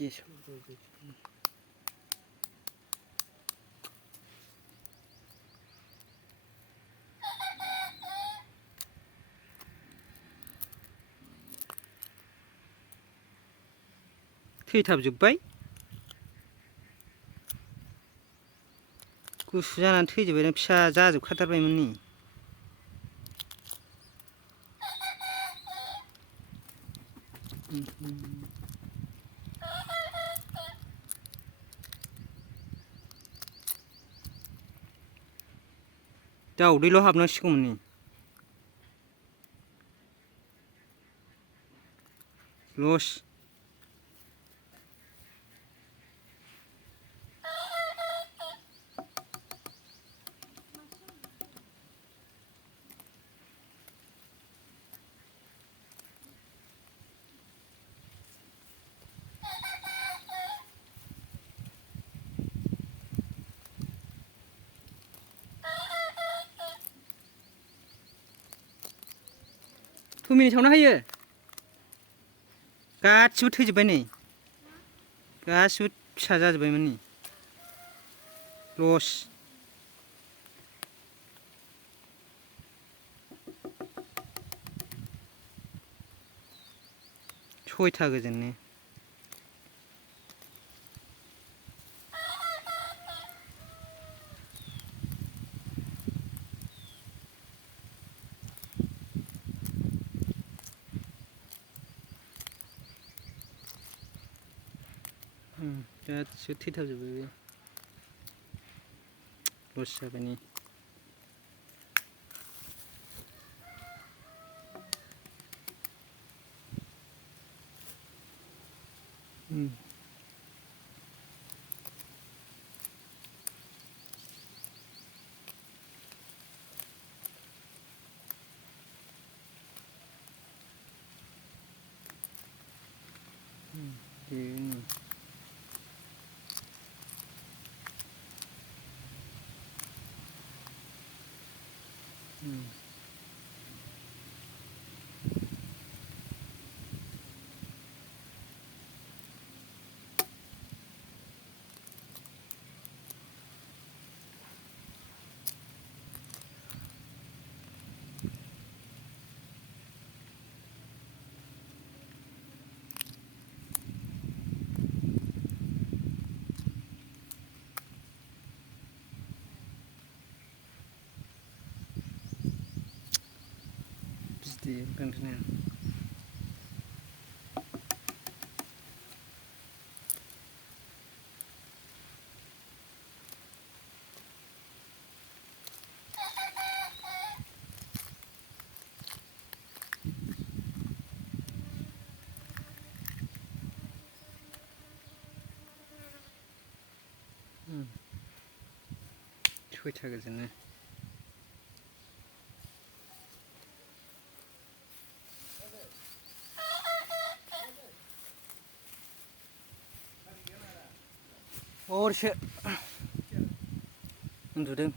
गेसाव थैथाबजोब्बाय गुसु जानानै थैजोब्बाय फिसा जाजोबखाथारबायमोन नै दाउदैल' हाबनांसिगौमोन नै लस टुमिनि सावना होयो गासिबो थैजोब्बाय नै गासिबो फिसा जाजोब्बायमोन नै लस सयथा गोजोननो गासिबो थैथाबजोब्बाय लस जाबाय नै बेनो बिदै ओंखारनाया सयथा गोजोननो हरसो उन्दुदों